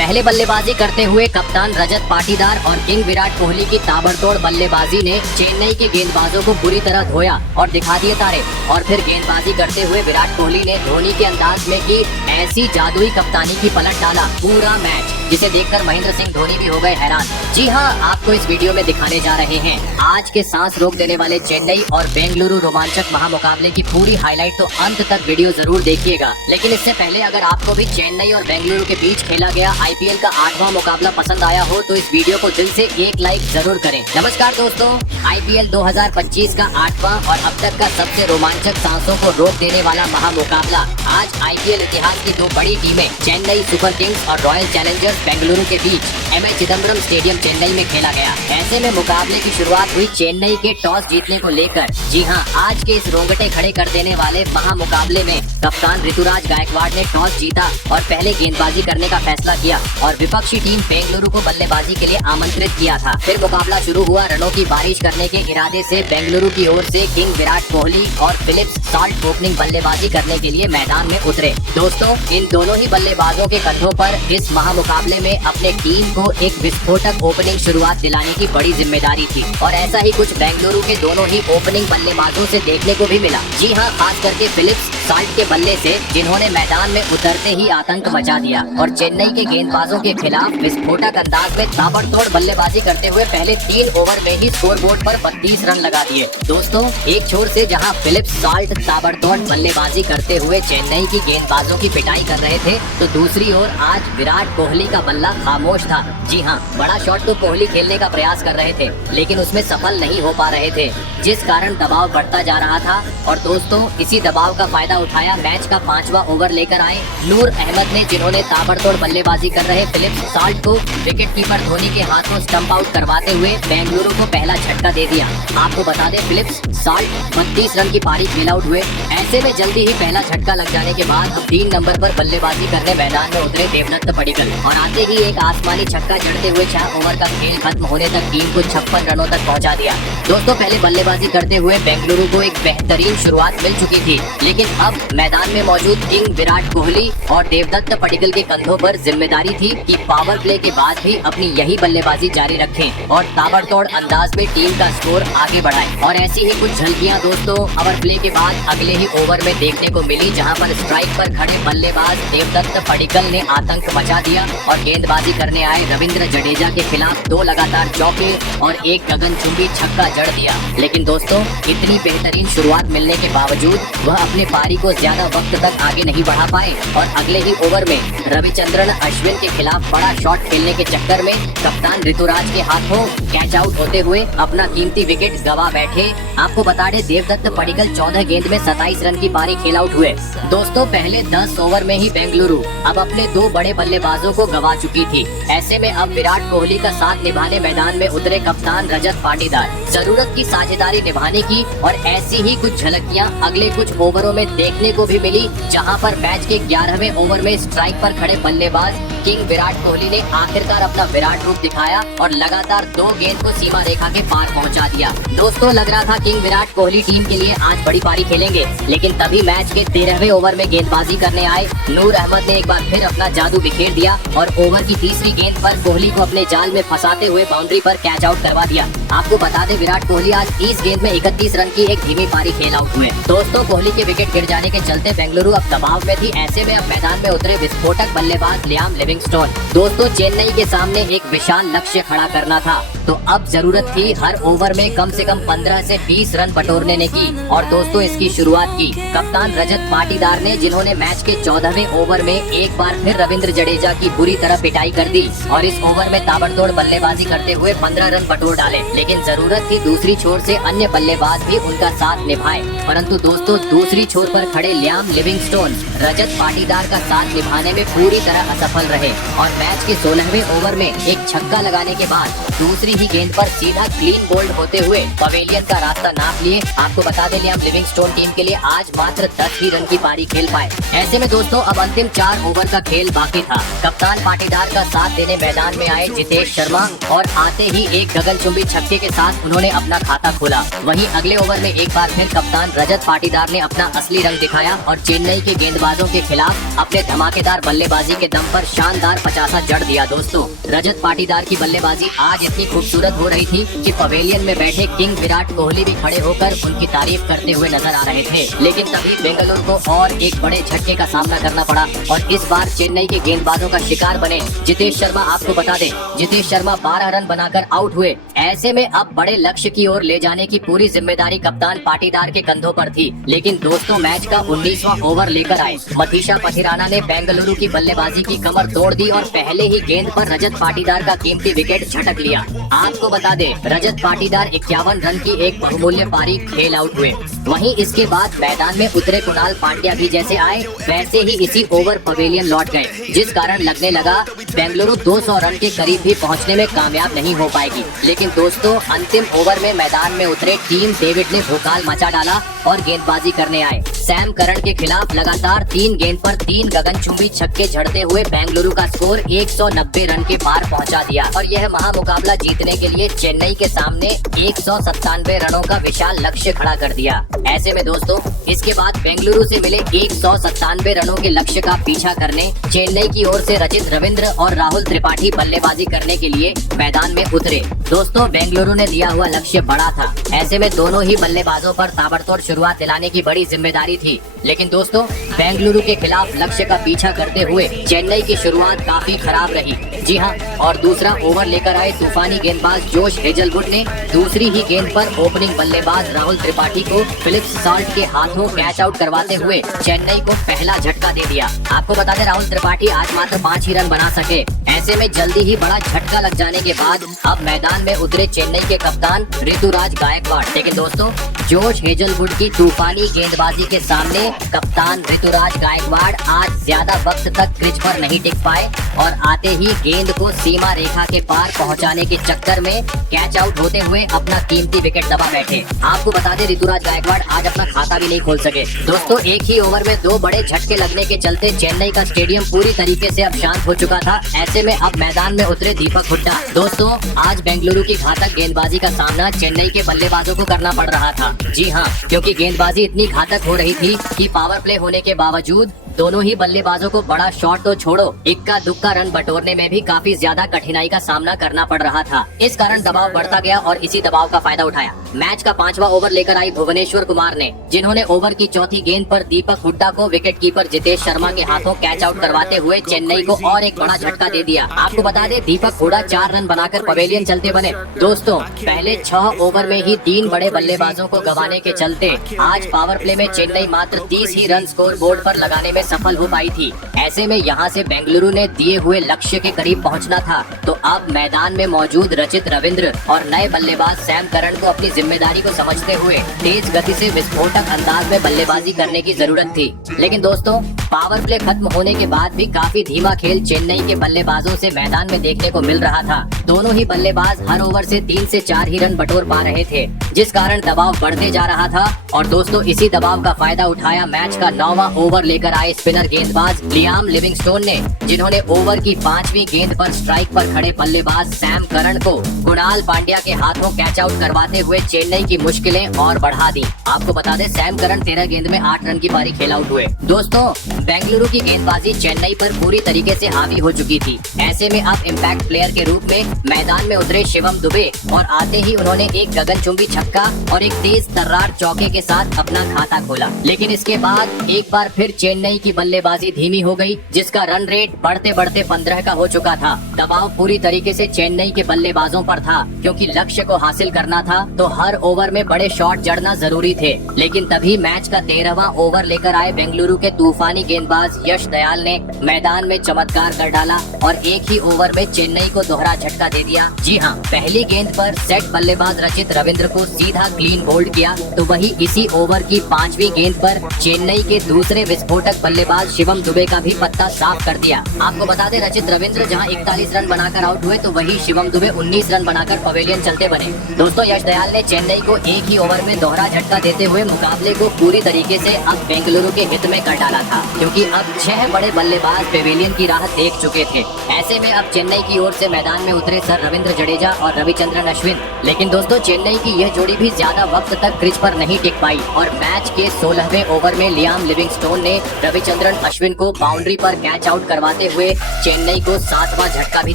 पहले बल्लेबाजी करते हुए कप्तान रजत पाटीदार और किंग विराट कोहली की ताबड़तोड़ बल्लेबाजी ने चेन्नई के गेंदबाजों को बुरी तरह धोया और दिखा दिए तारे। और फिर गेंदबाजी करते हुए विराट कोहली ने धोनी के अंदाज में की ऐसी जादुई कप्तानी की पलट डाला पूरा मैच, जिसे देखकर महेंद्र सिंह धोनी भी हो गए हैरान। जी हाँ, आपको इस वीडियो में दिखाने जा रहे हैं आज के सांस रोक देने वाले चेन्नई और बेंगलुरु रोमांचक महामुकाबले की पूरी हाईलाइट, तो अंत तक वीडियो जरूर देखिएगा। लेकिन इससे पहले अगर आपको भी चेन्नई और बेंगलुरु के बीच खेला गया आईपीएल का 8वां मुकाबला पसंद आया हो तो इस वीडियो को दिल से एक लाइक जरूर करें। नमस्कार दोस्तों, आईपीएल 2025 का 8वां और अब तक का सबसे रोमांचक सांसों को रोक देने वाला महामुकाबला आज आईपीएल इतिहास की दो बड़ी टीमें चेन्नई सुपर किंग्स और रॉयल चैलेंजर्स बेंगलुरु के बीच एमए चिदम्बरम स्टेडियम चेन्नई में खेला गया। ऐसे में मुकाबले की शुरुआत हुई चेन्नई के टॉस जीतने को लेकर। जी हां, आज के इस रोंगटे खड़े कर देने वाले महामुकाबले में कप्तान ऋतुराज गायकवाड़ ने टॉस जीता और पहले गेंदबाजी करने का फैसला किया और विपक्षी टीम बेंगलुरु को बल्लेबाजी के लिए आमंत्रित किया था। फिर मुकाबला शुरू हुआ। रनों की बारिश करने के इरादे से बेंगलुरु की ओर से किंग विराट कोहली और फिलिप्स साल्ट ओपनिंग बल्लेबाजी करने के लिए मैदान में उतरे। दोस्तों, इन दोनों ही बल्लेबाजों के कंधों पर इस महामुकाबले में अपने टीम को एक विस्फोटक ओपनिंग शुरुआत दिलाने की बड़ी जिम्मेदारी थी और ऐसा ही कुछ बेंगलुरु के दोनों ही ओपनिंग बल्लेबाजों से देखने को भी मिला। जी हां, खास करके फिलिप्स साल्ट के बल्ले से, जिन्होंने मैदान में उतरते ही आतंक मचा दिया और चेन्नई के गेंदबाजों के खिलाफ विस्फोटक अंदाज में ताबड़तोड़ बल्लेबाजी करते हुए पहले 3 ओवर में ही स्कोरबोर्ड पर 32 रन लगा दिए। दोस्तों, एक छोर से जहां फिलिप्स साल्ट ताबड़तोड़ बल्लेबाजी करते हुए चेन्नई की गेंदबाजों की पिटाई कर रहे थे, तो दूसरी ओर आज विराट कोहली का बल्ला खामोश था। जी हाँ, बड़ा शॉट तो कोहली खेलने का प्रयास कर रहे थे, लेकिन उसमें सफल नहीं हो पा रहे थे, जिस कारण दबाव बढ़ता जा रहा था। और दोस्तों, इसी दबाव का फायदा उठाया मैच का 5वां ओवर लेकर आए नूर अहमद ने, जिन्होंने ताबड़तोड़ बल्लेबाजी कर रहे फिलिप्स साल्ट को विकेट कीपर धोनी के हाथों स्टंप आउट करवाते हुए बेंगलुरु को पहला झटका दे दिया। आपको बता दें, फिलिप्स साल्ट 32 रन की पारी खेल आउट हुए। ऐसे में जल्दी ही पहला झटका लग जाने के बाद अब 3 नंबर पर बल्लेबाजी करने मैदान में उतरे देवदत्त पडिक्कल और आते ही एक आसमानी छक्का जड़ते हुए 4 ओवर का खेल खत्म होने तक टीम को 56 रनों तक पहुंचा दिया। दोस्तों, पहले बल्लेबाजी करते हुए बेंगलुरु को एक बेहतरीन शुरुआत मिल चुकी थी, लेकिन अब मैदान में मौजूद किंग विराट कोहली और देवदत्त पडिक्कल के कंधों पर जिम्मेदारी थी कि पावर प्ले के बाद भी अपनी यही बल्लेबाजी जारी रखें और ताबड़तोड़ अंदाज में टीम का स्कोर आगे बढ़ाएं। और ऐसी ही कुछ झलकियां दोस्तों पावर प्ले के बाद अगले ही ओवर में देखने को मिली, जहां पर स्ट्राइक पर खड़े बल्लेबाज देवदत्त पडिक्कल ने आतंक मचा दिया और गेंदबाजी करने आए रविंद्र जडेजा के खिलाफ 2 लगातार चौके और एक गगनचुंबी छक्का जड़ दिया। लेकिन दोस्तों, इतनी बेहतरीन शुरुआत मिलने के बावजूद वह अपने पारी को ज्यादा वक्त तक आगे नहीं बढ़ा पाए और अगले ही ओवर में रविचंद्रन अश्विन के खिलाफ बड़ा शॉट खेलने के चक्कर में कप्तान ऋतुराज के हाथों कैच आउट होते हुए अपना कीमती विकेट गवा बैठे। आपको बता दें, देवदत्त पडिक्कल 14 गेंद में 27 रन की पारी खेल आउट हुए। दोस्तों, पहले 10 ओवर में ही बेंगलुरु अब अपने 2 बड़े बल्लेबाजों को गवा चुकी थी। ऐसे में अब विराट कोहली का साथ निभाने मैदान में उतरे कप्तान रजत पाटीदार। जरूरत की साझेदारी निभाने की और ऐसी ही कुछ झलकियां अगले कुछ ओवरों में देखने को भी मिली, जहां पर मैच के 11वें ओवर में स्ट्राइक पर खड़े बल्लेबाज किंग विराट कोहली ने आखिरकार अपना विराट रूप दिखाया और लगातार 2 गेंद को सीमा रेखा के पार पहुंचा दिया। दोस्तों, लग रहा था किंग विराट कोहली टीम के लिए आज बड़ी पारी खेलेंगे, लेकिन तभी मैच के 13वें ओवर में गेंदबाजी करने आए नूर अहमद ने एक बार फिर अपना जादू बिखेर दिया और ओवर की तीसरी गेंद पर कोहली को अपने जाल में फंसाते हुए बाउंड्री पर कैच आउट करवा दिया। आपको बता दें, विराट कोहली आज 30 गेंद में 31 रन की एक धीमी पारी खेल आउट हुए। दोस्तों, कोहली के विकेट गिर जाने के चलते बेंगलुरु अब दबाव में थी। ऐसे में अब मैदान में उतरे विस्फोटक बल्लेबाज लियाम लिविंगस्टोन। दोस्तों, चेन्नई के सामने एक विशाल लक्ष्य खड़ा करना था, तो अब जरूरत थी हर ओवर में कम से कम 15 से 20 रन बटोरने की। और दोस्तों, इसकी शुरुआत की कप्तान रजत पाटीदार ने, जिन्होंने मैच के 14वें ओवर में एक बार फिर रविंद्र जडेजा की बुरी तरह पिटाई कर दी और इस ओवर में ताबड़तोड़ बल्लेबाजी करते हुए 15 रन बटोर डाले। लेकिन जरूरत थी दूसरी छोर से अन्य बल्लेबाज भी उनका साथ निभाए, परंतु दोस्तों, दूसरी छोर पर खड़े लियाम लिविंगस्टोन रजत पाटीदार का साथ निभाने में पूरी तरह असफल रहे और मैच के 16वें ओवर में एक छक्का लगाने के बाद दूसरी ही गेंद पर सीधा क्लीन बोल्ड होते हुए पवेलियन का रास्ता नाप लिए। आपको बता दें लियाम लिविंगस्टोन टीम के लिए आज मात्र 10 ही रन की पारी खेल पाए। ऐसे में दोस्तों अब अंतिम 4 ओवर का खेल बाकी था। कप्तान पाटीदार का साथ देने मैदान में आए जितेश शर्मा और आते ही एक गगनचुंबी छक्के के साथ उन्होंने अपना खाता खोला। वहीं अगले ओवर में एक बार फिर कप्तान रजत पाटीदार ने अपना असली रंग दिखाया और चेन्नई के गेंदबाजों के खिलाफ अपने धमाकेदार बल्लेबाजी के दम पर शानदार 50 जड़ दिया। दोस्तों रजत पाटीदार की बल्लेबाजी आज इतनी खूबसूरत हो रही थी कि पवेलियन में बैठे किंग विराट कोहली भी खड़े होकर उनकी तारीफ करते हुए नजर आ रहे थे। लेकिन तभी बेंगलुरु को और एक बड़े झटके का सामना करना पड़ा और इस बार चेन्नई के गेंदबाजों का शिकार बने जितेश शर्मा। आपको बता दें जितेश शर्मा 12 रन बनाकर आउट हुए। ऐसे में अब बड़े लक्ष्य की ओर ले जाने की पूरी जिम्मेदारी कप्तान पाटीदार के कंधों पर थी। लेकिन दोस्तों मैच का 19वां ओवर लेकर आए मथीशा पथिराना ने बेंगलुरु की बल्लेबाजी की कमर तोड़ दी और पहले ही गेंद पर रजत पाटीदार का कीमती विकेट झटक लिया। आपको बता दें रजत पाटीदार 51 रन की एक बहुमूल्य पारी खेल आउट हुए। वहीं इसके बाद मैदान में उतरे कुणाल पांड्या भी जैसे आए वैसे ही इसी ओवर पवेलियन लौट गए, जिस कारण लगने लगा बेंगलुरु 200 रन के करीब भी पहुंचने में कामयाब नहीं हो पाएगी। लेकिन दोस्तों अंतिम ओवर में मैदान में उतरे टीम डेविड ने भूकाल मचा डाला और गेंदबाजी करने आए। सैम करन के खिलाफ लगातार 3 गेंद पर 3 गगनचुंबी छक्के झड़ते हुए बेंगलुरु का स्कोर 190 रन के पार पहुंचा दिया और यह महामुकाबला जीतने के लिए चेन्नई के सामने 197 रनों का विशाल लक्ष्य खड़ा कर दिया। ऐसे में दोस्तों इसके बाद बेंगलुरु से मिले 197 रनों के लक्ष्य का पीछा करने चेन्नई की ओर से रचित रविंद्र और राहुल त्रिपाठी बल्लेबाजी करने के लिए मैदान में उतरे। दोस्तों बेंगलुरु ने दिया हुआ लक्ष्य बड़ा था। ऐसे में दोनों ही बल्लेबाजों पर ताबड़तोड़ शुरुआत दिलाने की बड़ी जिम्मेदारी थी। लेकिन दोस्तों बेंगलुरु के खिलाफ लक्ष्य का पीछा करते हुए चेन्नई की शुरुआत काफी खराब रही। जी हां, और दूसरा ओवर लेकर आए तूफानी गेंदबाज जोश हेजलवुड ने दूसरी ही गेंद पर ओपनिंग बल्लेबाज राहुल त्रिपाठी को फिलिप्स सॉल्ट के हाथों कैच आउट करवाते हुए चेन्नई को पहला झटका दे दिया। आपको बता दें राहुल त्रिपाठी आज मात्र 5 ही रन बना सके। ऐसे में जल्दी ही बड़ा झटका लग जाने के बाद अब मैदान में उतरे चेन्नई के कप्तान ऋतुराज गायकवाड़। लेकिन दोस्तों जोश हेजलवुड की तूफानी गेंदबाजी के सामने कप्तान ऋतुराज गायकवाड़ आज ज्यादा वक्त तक क्रीज पर नहीं टिक पाए और आते ही गेंद को सीमा रेखा के पार पहुंचाने के चक्कर में कैच आउट होते हुए अपना कीमती विकेट दबा बैठे। आपको बता दें ऋतुराज गायकवाड़ आज अपना खाता भी नहीं खोल सके। दोस्तों एक ही ओवर में 2 बड़े झटके लगने के चलते चेन्नई का स्टेडियम पूरी तरीके से अब शांत हो चुका था। ऐसे में अब मैदान में उतरे दीपक हुड्डा। दोस्तों आज बेंगलुरु की घातक गेंदबाजी का सामना चेन्नई के बल्लेबाजों को करना पड़ रहा था। जी हाँ, क्योंकि गेंदबाजी इतनी घातक हो रही थी कि पावर प्ले होने के बावजूद दोनों ही बल्लेबाजों को बड़ा शॉट तो छोड़ो इक्का दुक्का रन बटोरने में भी काफी ज्यादा कठिनाई का सामना करना पड़ रहा था। इस कारण दबाव बढ़ता गया और इसी दबाव का फायदा उठाया मैच का 5वां ओवर लेकर आई भुवनेश्वर कुमार ने, जिन्होंने ओवर की चौथी गेंद पर दीपक हुड्डा को विकेट कीपर जितेश शर्मा के हाथों कैच आउट करवाते हुए चेन्नई को और एक बड़ा झटका दे दिया। आपको बता दें दीपक हुड्डा 4 रन बनाकर पवेलियन चलते बने। दोस्तों पहले 6 ओवर में ही 3 बड़े बल्लेबाजों को गंवाने के चलते आज पावर प्ले में चेन्नई मात्र 30 ही रन स्कोर बोर्ड पर लगाने में सफल हो पाई थी। ऐसे में यहाँ से बेंगलुरु ने दिए हुए लक्ष्य के करीब पहुँचना था, तो अब मैदान में मौजूद रचित रविंद्र और नए बल्लेबाज सैम करन को अपनी जिम्मेदारी को समझते हुए तेज गति से विस्फोटक अंदाज में बल्लेबाजी करने की जरूरत थी। लेकिन दोस्तों पावर प्ले खत्म होने के बाद भी काफी धीमा खेल चेन्नई के बल्लेबाजों से मैदान में देखने को मिल रहा था। दोनों ही बल्लेबाज हर ओवर से 3 से 4 ही रन बटोर पा रहे थे, जिस कारण दबाव बढ़ते जा रहा था। और दोस्तों इसी दबाव का फायदा उठाया मैच का 9वां ओवर लेकर आए स्पिनर गेंदबाज लियाम लिविंगस्टोन ने, जिन्होंने ओवर की 5वीं गेंद पर स्ट्राइक पर खड़े बल्लेबाज सैम करन को कुणाल पांड्या के हाथों कैच आउट करवाते हुए चेन्नई की मुश्किलें और बढ़ा दी। आपको बता दें सैम करन 13 गेंद में 8 रन की पारी खेल आउट हुए। दोस्तों बेंगलुरु की गेंदबाजी चेन्नई पर पूरी तरीके से हावी हो चुकी थी। ऐसे में अब इम्पैक्ट प्लेयर के रूप में मैदान में उतरे शिवम दुबे और आते ही उन्होंने एक गगनचुंबी छक्का और एक तेज तर्रार चौके के साथ अपना खाता खोला। लेकिन इसके बाद एक बार फिर चेन्नई की बल्लेबाजी धीमी हो गई, जिसका रन रेट बढ़ते बढ़ते 15 का हो चुका था। दबाव पूरी तरीके से चेन्नई के बल्लेबाजों पर था, क्योंकि लक्ष्य को हासिल करना था तो हर ओवर में बड़े शॉट जड़ना जरूरी थे। लेकिन तभी मैच का 13वां ओवर लेकर आए बेंगलुरु के तूफानी गेंदबाज यश दयाल ने मैदान में चमत्कार कर डाला और एक ही ओवर में चेन्नई को दोहरा झटका दे दिया। जी हाँ, पहली गेंद पर सेट बल्लेबाज रचित रविंद्र को सीधा क्लीन बोल्ड किया, तो वही इसी ओवर की 5वीं गेंद पर चेन्नई के दूसरे विस्फोटक बल्लेबाज शिवम दुबे का भी पत्ता साफ कर दिया। आपको बता दें, रचित रविंद्र जहां 41 रन बनाकर आउट हुए, तो वही शिवम दुबे 19 रन बनाकर पवेलियन चलते बने। दोस्तों, यश दयाल ने चेन्नई को एक ही ओवर में दोहरा झटका देते हुए मुकाबले को पूरी तरीके से अब बेंगलुरु के हित में कर डाला था, क्योंकि अब 6 बड़े बल्लेबाज पवेलियन की राह देख चुके थे। ऐसे में अब चेन्नई की ओर से मैदान में उतरे सर रविंद्र जडेजा और रविचंद्रन अश्विन। लेकिन दोस्तों, चेन्नई की यह जोड़ी भी ज्यादा वक्त तक क्रीज पर नहीं टिक पाई और मैच के 16वें ओवर में लियाम लिविंगस्टोन ने रविचंद्रन अश्विन को बाउंड्री पर कैच आउट करवाते हुए चेन्नई को 7वां झटका भी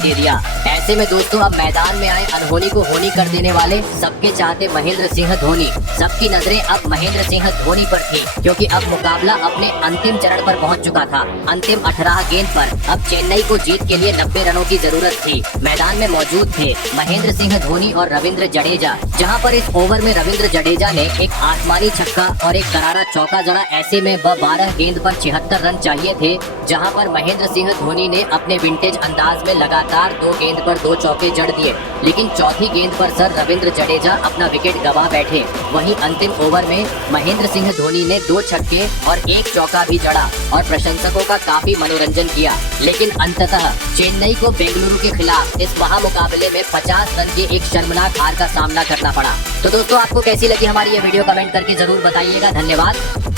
दे दिया। ऐसे में दोस्तों, अब मैदान में आए अनहोनी को होनी कर देने वाले सबके चाहते महेंद्र सिंह धोनी, सबकी नजरें अब महेंद्र सिंह धोनी पर थी, क्योंकि अब मुकाबला अपने अंतिम चरण पर पहुंच चुका था। अंतिम 18 गेंद पर अब चेन्नई को जीत के लिए 90 रनों की जरूरत थी। मैदान में मौजूद थे महेंद्र सिंह धोनी और रविंद्र जडेजा, जहां पर इस ओवर में रविंद्र जडेजा ने एक आसमानी छक्का और एक करारा चौका जड़ा। ऐसे में 12 गेंद पर 76 रन चाहिए थे, जहां पर महेंद्र सिंह धोनी ने अपने विंटेज अंदाज में लगातार 2 गेंद पर 2 चौके जड़ दिए। लेकिन चौथी गेंद पर सर रविंद्र जडेजा अपना विकेट गंवा बैठे। वहीं अंतिम ओवर में महेंद्र सिंह धोनी ने 2 छक्के और 1 चौका भी जड़ा और प्रशंसकों का काफी मनोरंजन किया। लेकिन अंततः चेन्नई को बेंगलुरु के खिलाफ इस महामुकाबले में 50 रन की एक शर्मनाक हार का सामना करना पड़ा। तो दोस्तों, आपको कैसी लगी हमारी ये वीडियो, कमेंट करके जरूर बताइएगा। धन्यवाद।